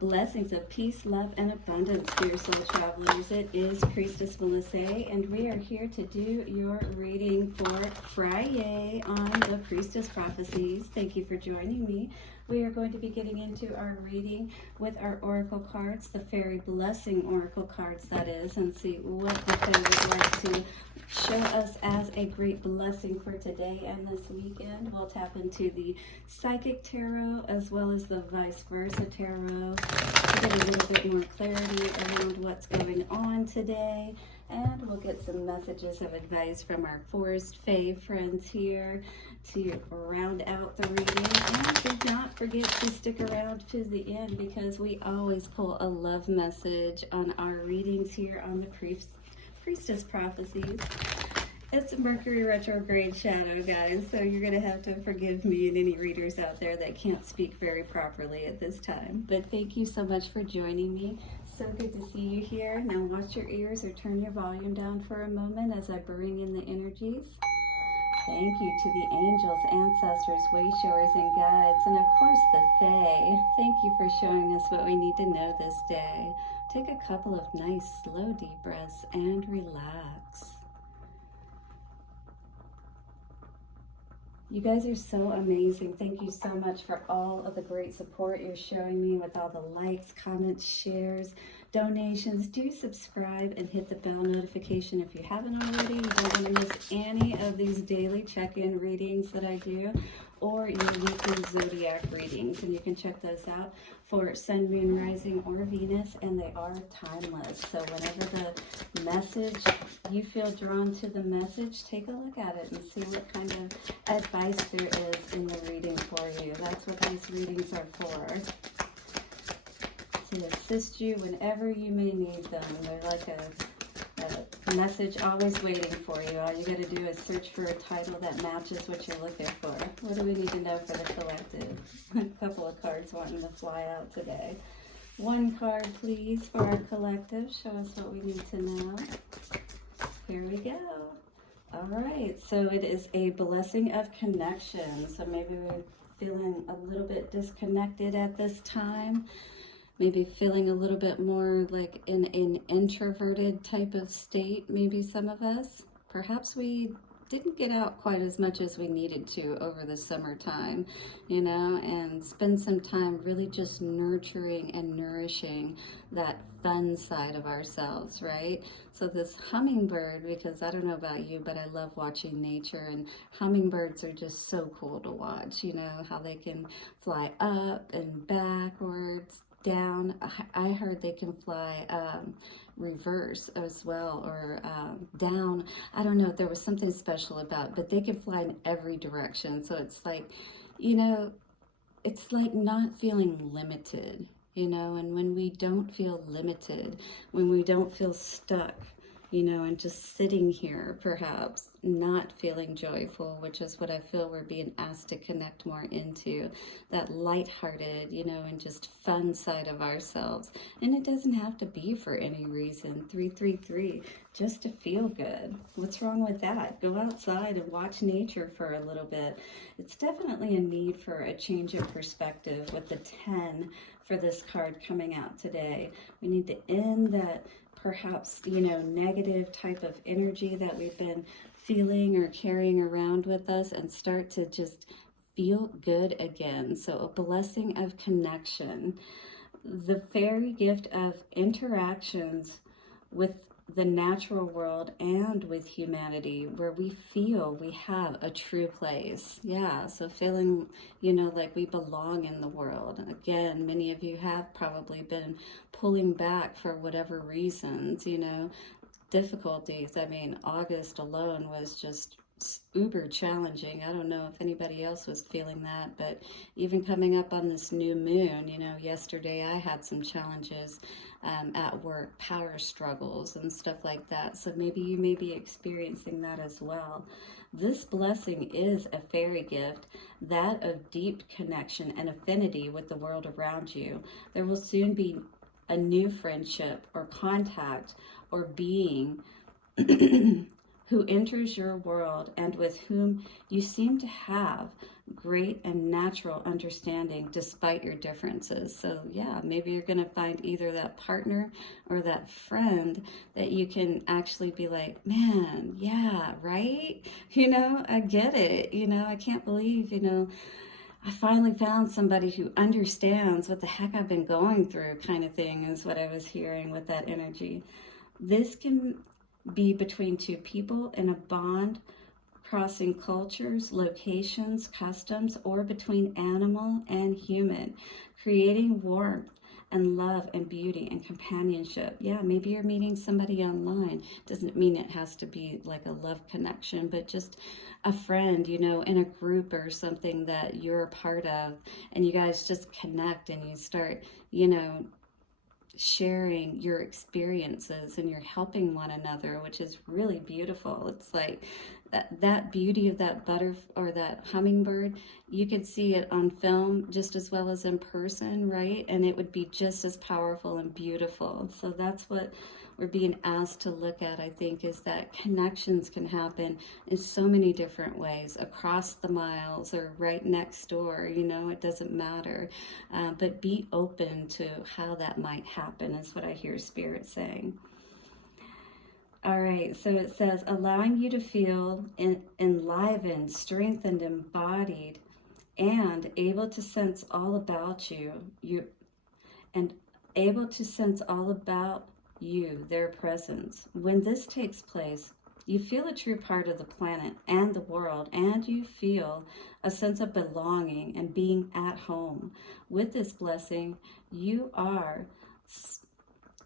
Blessings of peace, love, and abundance, dear soul travelers. It is Priestess Melissae, and we are here to do your reading for Friday on the Priestess Prophecies. Thank you for joining me. We are going to be getting into our reading with our oracle cards, the Fairy Blessing oracle cards, that is, and see what the Fae would like to show us as a great blessing for today and this weekend. We'll tap into the Psychic Tarot as well as the Vice Versa Tarot to get a little bit more clarity around what's going on today. And we'll get some messages of advice from our Forest Fae friends here to round out the reading. And do not forget to stick around to the end, because we always pull a love message on our readings here on the Priestess Prophecies. It's a Mercury retrograde shadow, guys, so you're going to have to forgive me and any readers out there that can't speak very properly at this time. But thank you so much for joining me. So good to see you here. Now watch your ears or turn your volume down for a moment as I bring in the energies. Thank you to the angels, ancestors, wayshowers, and guides, and of course the Fae. Thank you for showing us what we need to know this day. Take a couple of nice, slow, deep breaths and relax. You guys are so amazing. Thank you so much for all of the great support you're showing me with all the likes, comments, shares, donations. Do subscribe and hit the bell notification if you haven't already. You don't want to miss any of these daily check-in readings that I do, or your weekly zodiac readings, and you can check those out for Sun, Moon, Rising, or Venus, and they are timeless. So whenever the message, you feel drawn to the message, take a look at it and see what kind of advice there is in the reading for you. That's what these readings are for, to assist you whenever you may need them. They're like a message always waiting for you. All you got to do is search for a title that matches what you're looking for. What do we need to know for the collective? A couple of cards wanting to fly out today. One card, please, for our collective. Show us what we need to know. Here we go. All right, so it is a blessing of connection. So maybe we're feeling a little bit disconnected at this time. Maybe feeling a little bit more like in an introverted type of state, maybe some of us. Perhaps we didn't get out quite as much as we needed to over the summertime, you know, and spend some time really just nurturing and nourishing that fun side of ourselves, right? So this hummingbird, because I don't know about you, but I love watching nature, and hummingbirds are just so cool to watch, you know, how they can fly up and backwards, down. I heard they can fly reverse as well, or down. I don't know, there was something special about it, but they can fly in every direction. So it's like, you know, it's like not feeling limited, you know, and when we don't feel limited, when we don't feel stuck, you know, and just sitting here, perhaps not feeling joyful, which is what I feel we're being asked to connect more into, that lighthearted, you know, and just fun side of ourselves. And it doesn't have to be for any reason. 333, just to feel good. What's wrong with that? Go outside and watch nature for a little bit. It's definitely a need for a change of perspective with the 10 for this card coming out today. We need to end that perhaps, you know, negative type of energy that we've been feeling or carrying around with us, and start to just feel good again. So a blessing of connection. The fairy gift of interactions with the natural world and with humanity, where we feel we have a true place. Yeah, so feeling, you know, like we belong in the world. Again, many of you have probably been pulling back for whatever reasons, you know, difficulties. I mean, August alone was just uber challenging. I don't know if anybody else was feeling that, but even coming up on this new moon, you know, yesterday I had some challenges at work, power struggles and stuff like that. So maybe you may be experiencing that as well. This blessing is a fairy gift, that of deep connection and affinity with the world around you. There will soon be a new friendship or contact or being who enters your world and with whom you seem to have great and natural understanding despite your differences. So yeah, maybe you're going to find either that partner or that friend that you can actually be like, man, yeah, right? You know, I get it. You know, I can't believe, you know, I finally found somebody who understands what the heck I've been going through, kind of thing, is what I was hearing with that energy. This can be between two people in a bond, crossing cultures, locations, customs, or between animal and human, creating warmth and love and beauty and companionship. Yeah, maybe you're meeting somebody online. Doesn't mean it has to be like a love connection, but just a friend, you know, in a group or something that you're a part of, and you guys just connect and you start, you know, sharing your experiences and you're helping one another, which is really beautiful. It's like that beauty of that or that hummingbird, you could see it on film just as well as in person, right? And it would be just as powerful and beautiful. So that's what we're being asked to look at, I think, is that connections can happen in so many different ways, across the miles or right next door, you know, it doesn't matter. But be open to how that might happen, is what I hear Spirit saying. All right, so it says, allowing you to feel enlivened, strengthened, embodied, and able to sense all about and able to sense all about you, their presence. When this takes place, you feel a true part of the planet and the world, and you feel a sense of belonging and being at home. With this blessing, you are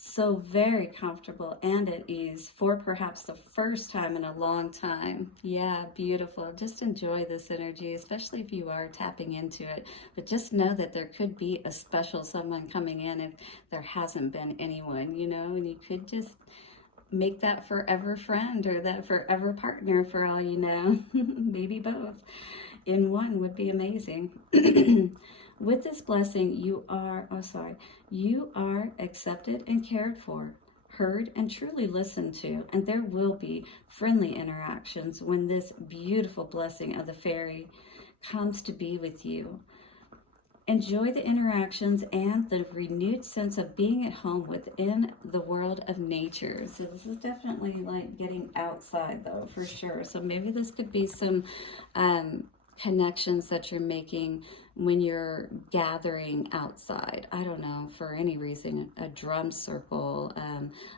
so very comfortable and at ease for perhaps the first time in a long time. Yeah, beautiful. Just enjoy this energy, especially if you are tapping into it. But just know that there could be a special someone coming in if there hasn't been anyone, you know, and you could just make that forever friend or that forever partner for all you know. Maybe both in one would be amazing. With this blessing, you are accepted and cared for, heard and truly listened to, and there will be friendly interactions when this beautiful blessing of the Faery comes to be with you. Enjoy the interactions and the renewed sense of being at home within the world of nature. So this is definitely like getting outside, though, for sure. So maybe this could be some connections that you're making when you're gathering outside. I don't know, for any reason, a drum circle,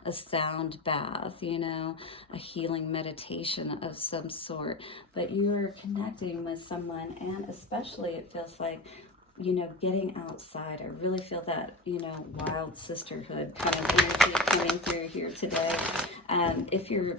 a sound bath, you know, a healing meditation of some sort. But you're connecting with someone, and especially it feels like, you know, getting outside. I really feel that, you know, wild sisterhood kind of energy coming through here today. If you're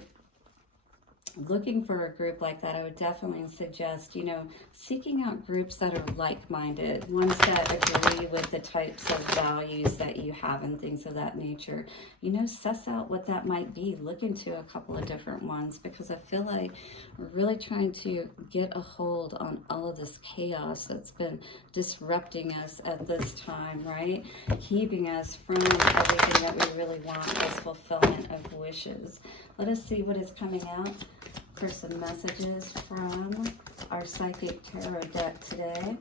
looking for a group like that, I would definitely suggest, you know, seeking out groups that are like-minded, ones that agree with the types of values that you have and things of that nature. You know, suss out what that might be. Look into a couple of different ones, because I feel like we're really trying to get a hold on all of this chaos that's been disrupting us at this time, right? Keeping us from everything that we really want, this fulfillment of wishes. Let us see what is coming out for some messages from our Psychic Tarot deck today.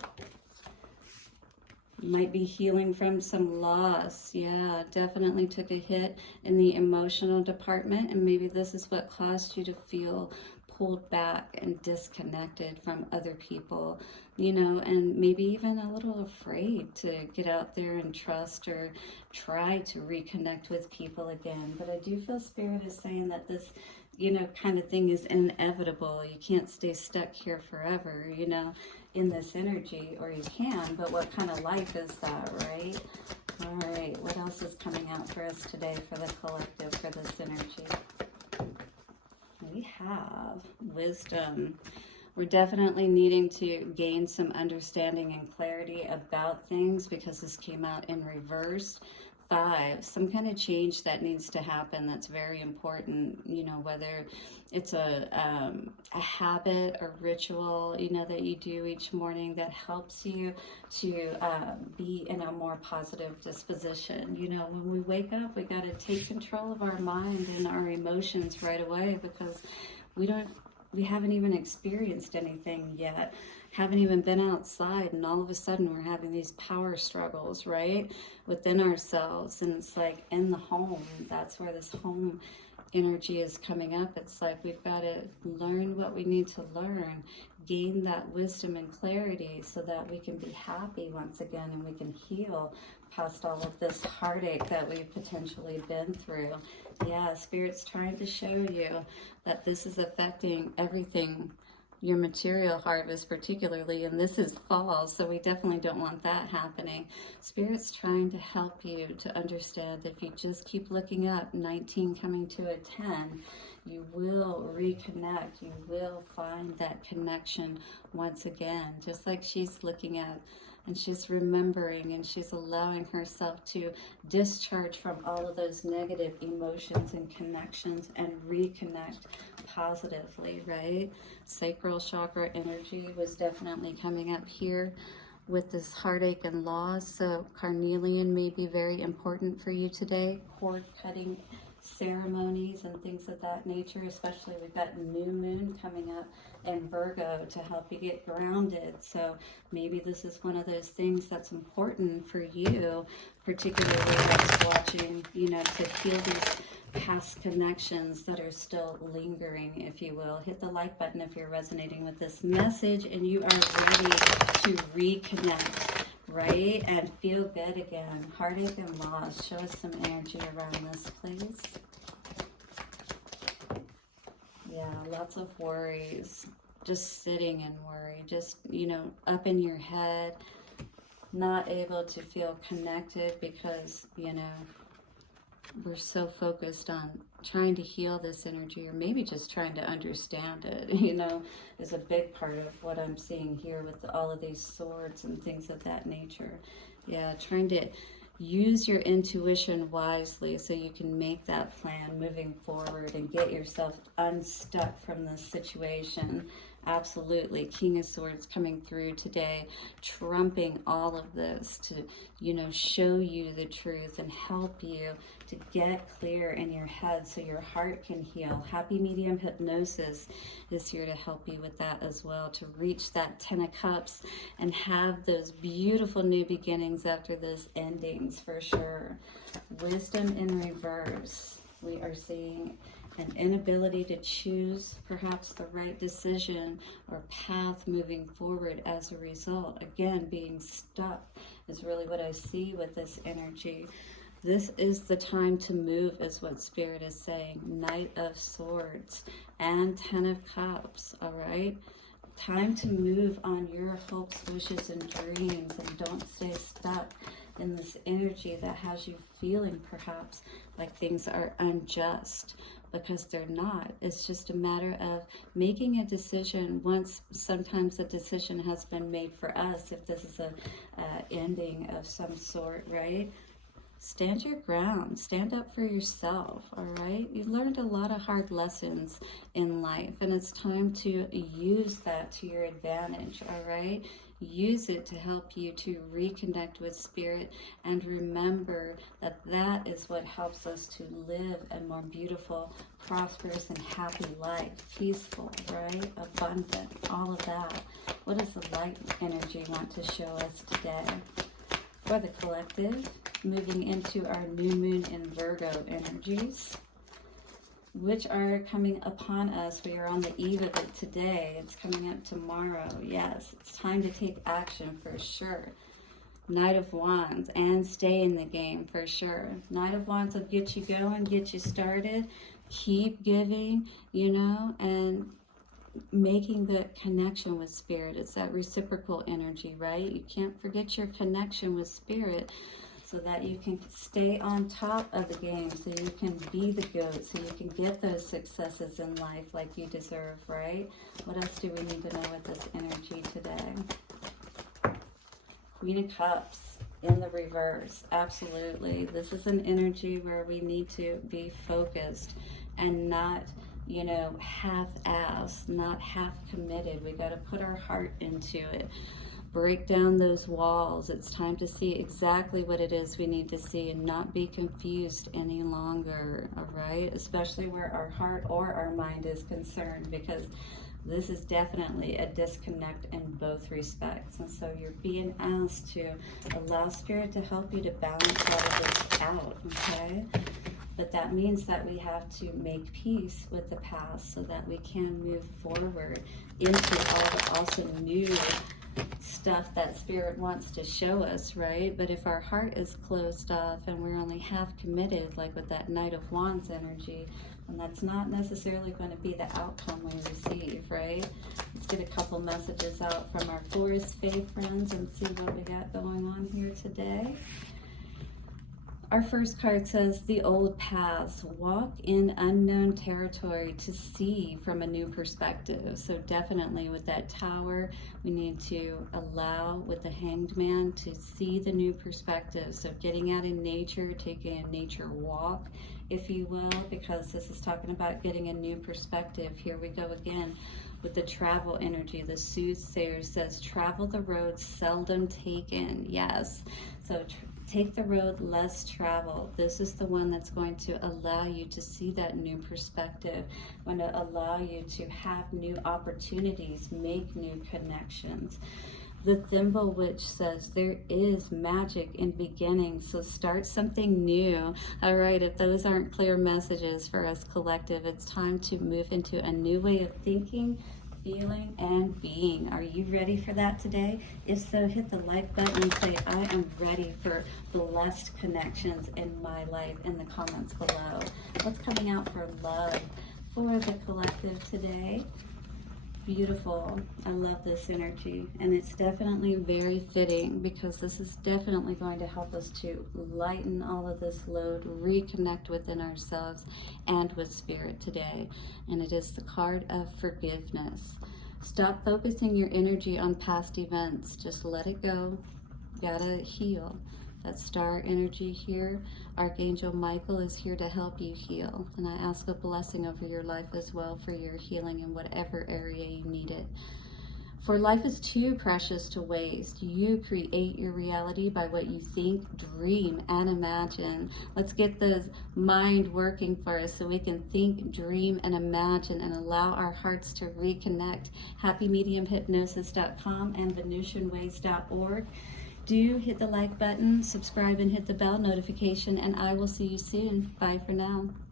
You might be healing from some loss. Yeah, definitely took a hit in the emotional department, and maybe this is what caused you to feel pulled back and disconnected from other people, you know, and maybe even a little afraid to get out there and trust or try to reconnect with people again. But I do feel Spirit is saying that this, you know, kind of thing is inevitable. You can't stay stuck here forever, you know, in this energy, or you can, but what kind of life is that, right? All right, what else is coming out for us today for the collective, for this energy? We have wisdom. We're definitely needing to gain some understanding and clarity about things, because this came out in reverse. 5, some kind of change that needs to happen that's very important, you know, whether it's a habit or ritual, you know, that you do each morning that helps you to be in a more positive disposition. You know, when we wake up, we got to take control of our mind and our emotions right away, because we haven't even experienced anything yet, haven't even been outside, and all of a sudden we're having these power struggles, right, within ourselves. And it's like in the home, that's where this home energy is coming up. It's like we've got to learn what we need to learn, gain that wisdom and clarity so that we can be happy once again, and we can heal past all of this heartache that we've potentially been through. Yeah, Spirit's trying to show you that this is affecting everything, your material harvest particularly, and this is fall, so we definitely don't want that happening. Spirit's trying to help you to understand if you just keep looking up, 19 coming to a 10, you will reconnect, you will find that connection once again, just like she's looking at, and she's remembering, and she's allowing herself to discharge from all of those negative emotions and connections and reconnect positively, right? Sacral chakra energy was definitely coming up here with this heartache and loss. So carnelian may be very important for you today. Cord cutting ceremonies and things of that nature, especially we've got new moon coming up in Virgo to help you get grounded. So maybe this is one of those things that's important for you, particularly as watching, you know, to heal these past connections that are still lingering, if you will. Hit the like button if you're resonating with this message and you are ready to reconnect, right? And feel good again. Heartache and loss. Show us some energy around this, please. Yeah, lots of worries. Just sitting in worry. Just, you know, up in your head. Not able to feel connected because, you know, we're so focused on trying to heal this energy, or maybe just trying to understand it, you know, is a big part of what I'm seeing here with all of these swords and things of that nature. Yeah, trying to use your intuition wisely so you can make that plan moving forward and get yourself unstuck from this situation. Absolutely. King of Swords coming through today, trumping all of this to, you know, show you the truth and help you to get clear in your head so your heart can heal. Happy Medium Hypnosis is here to help you with that as well, to reach that 10 of Cups and have those beautiful new beginnings after those endings for sure. Wisdom in reverse. We are seeing an inability to choose perhaps the right decision or path moving forward as a result. Again, being stuck is really what I see with this energy. This is the time to move, is what Spirit is saying. Knight of Swords and 10 of Cups, all right? Time to move on your hopes, wishes, and dreams, and don't stay stuck in this energy that has you feeling perhaps like things are unjust, because they're not. It's just a matter of making a decision once sometimes a decision has been made for us, if this is a ending of some sort, right? Stand your ground. Stand up for yourself, all right? You've learned a lot of hard lessons in life, and it's time to use that to your advantage, all right? Use it to help you to reconnect with Spirit, and remember that that is what helps us to live a more beautiful, prosperous, and happy life. Peaceful, right? Abundant, all of that. What does the light energy want to show us today? For the collective, moving into our new moon in Virgo energies, which are coming upon us. We are on the eve of it today. It's coming up tomorrow. Yes, it's time to take action for sure. Knight of Wands, and stay in the game for sure. Knight of Wands will get you going, get you started. Keep giving, you know, and making the connection with Spirit. It's that reciprocal energy, right? You can't forget your connection with Spirit, so that you can stay on top of the game, so you can be the goat, so you can get those successes in life like you deserve, right? What else do we need to know with this energy today? Queen of Cups in the reverse. Absolutely. This is an energy where we need to be focused and not, you know, half-assed, not half-committed. We got to put our heart into it. break down those walls. It's time to see exactly what it is we need to see and not be confused any longer, all right? Especially where our heart or our mind is concerned, because this is definitely a disconnect in both respects. And so you're being asked to allow Spirit to help you to balance all of this out, okay? But that means that we have to make peace with the past so that we can move forward into all the awesome new stuff that Spirit wants to show us, right? But if our heart is closed off and we're only half committed, like with that Knight of Wands energy, and that's not necessarily going to be the outcome we receive, right? Let's get a couple messages out from our Forest Fae friends and see what we got going on here today. Our first card says, the old paths, walk in unknown territory to see from a new perspective. So definitely with that Tower, we need to allow with the Hanged Man to see the new perspective. So getting out in nature, taking a nature walk, if you will, because this is talking about getting a new perspective. Here we go again with the travel energy. The soothsayer says, travel the road seldom taken. Yes. So take the road less traveled. This is the one that's going to allow you to see that new perspective, going to allow you to have new opportunities, make new connections. The Thimble Witch says there is magic in beginnings, so start something new. All right, if those aren't clear messages for us collective, it's time to move into a new way of thinking, feeling, and being. Are you ready for that today? If so, hit the like button and say, I am ready for blessed connections in my life in the comments below. What's coming out for love for the collective today? Beautiful. I love this energy, and it's definitely very fitting because this is definitely going to help us to lighten all of this load, reconnect within ourselves and with Spirit today. And it is the card of forgiveness. Stop focusing your energy on past events. Just let it go. You gotta heal. That star energy here, Archangel Michael is here to help you heal. And I ask a blessing over your life as well for your healing in whatever area you need it. For life is too precious to waste. You create your reality by what you think, dream, and imagine. Let's get the mind working for us so we can think, dream, and imagine and allow our hearts to reconnect. HappyMediumHypnosis.com and VenusianWays.org. Do hit the like button, subscribe, and hit the bell notification, and I will see you soon. Bye for now.